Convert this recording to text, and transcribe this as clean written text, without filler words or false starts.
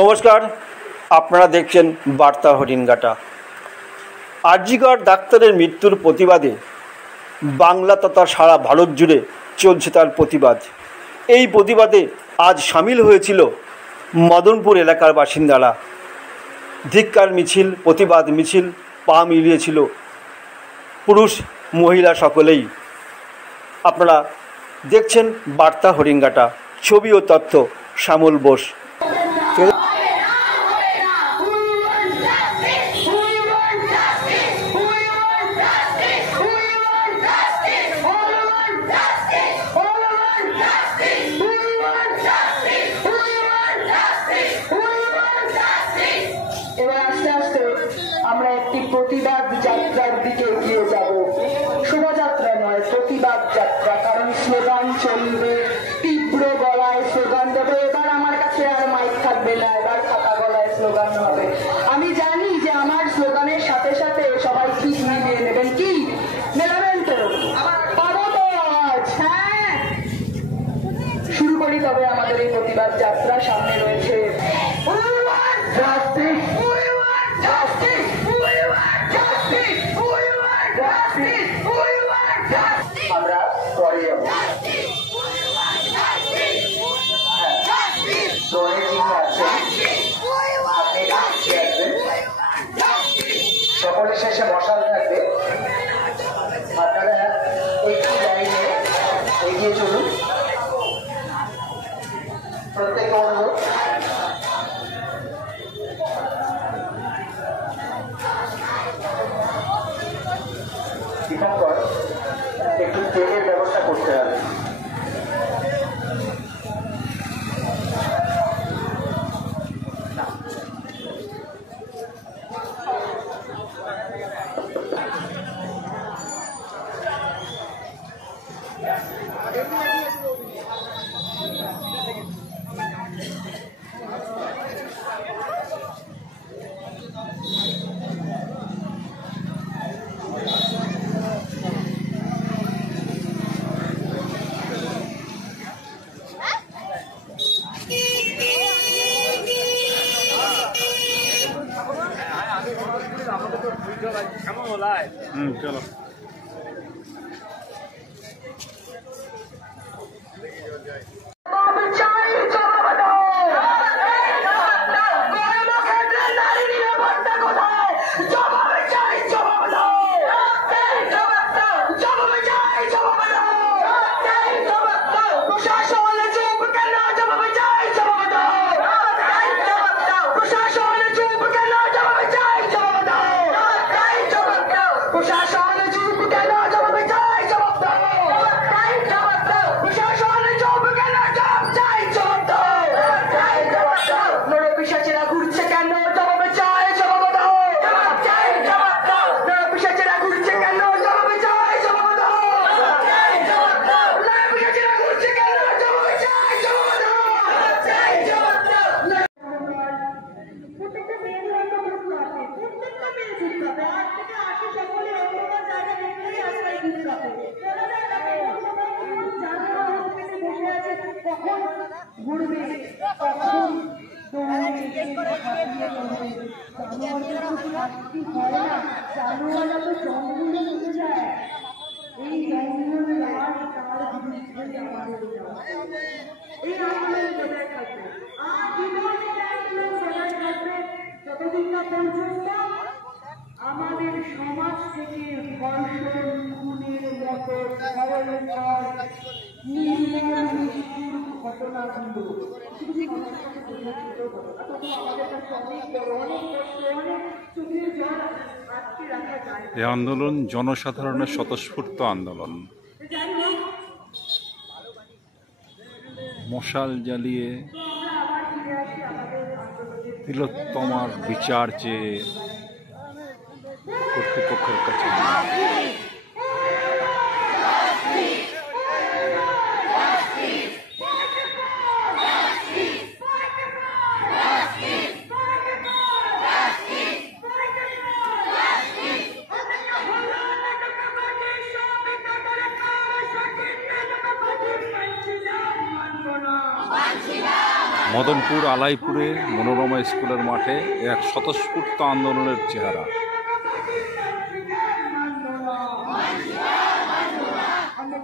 নমস্কার, আপনারা দেখছেন বার্তা হরিণঘাটা। আরজিকর ডাক্তারের মৃত্যুর প্রতিবাদে বাংলা তথা সারা ভারত জুড়ে চলছে তার প্রতিবাদ। এই প্রতিবাদে আজ সামিল হয়েছিল মদনপুর এলাকার বাসিন্দারা। ধিক্কার মিছিল, প্রতিবাদ মিছিল পা মিলিয়েছিল পুরুষ মহিলা সকলেই। আপনারা দেখছেন বার্তা হরিণঘাটা। ছবি ও তথ্য শ্যামল বোস। আমরা একটি প্রতিবাদ যাত্রার দিকে এগিয়ে যাব। শোভাযাত্রা নয়, প্রতিবাদ যাত্রা। কারণ স্লোগান চলবে, তীব্র গলায় স্লোগান দেবে। এবার আমার কাছে আর মাইক থাকবে না, এবার ফাঁকা গলায় স্লোগান হবে। আমি জানি যে আমার স্লোগানের সাথে সাথে সবাই ঠিক মিলিয়ে নেবেন। কি মেলাবেন তো? পাবো তো আজ? হ্যাঁ, শুরু করি তবে আমাদের এই প্রতিবাদ যাত্রা। সামনে রয়েছে আমরা পরে সকলের শেষে মশাল থাকবে। আপনারা একটি লাইনে এগিয়ে চলুন। প্রত্যেকে অনুরোধ, দীপঙ্কর একটু তেলের ব্যবস্থা করতে হবে। চলো। আমাদের সমাজ থেকে ধর্ষণ, খুনের মতো ঘটনাগুলো এই আন্দোলন জনসাধারণের স্বতঃস্ফূর্ত আন্দোলন। মশাল জ্বালিয়ে তিলোত্তমার বিচার চেয়ে কর্তৃপক্ষের কাছে মদনপুর আলাইপুরে মনোরমা স্কুলের মাঠে এক স্বতঃস্ফূর্ত আন্দোলনের চেহারা। আমরা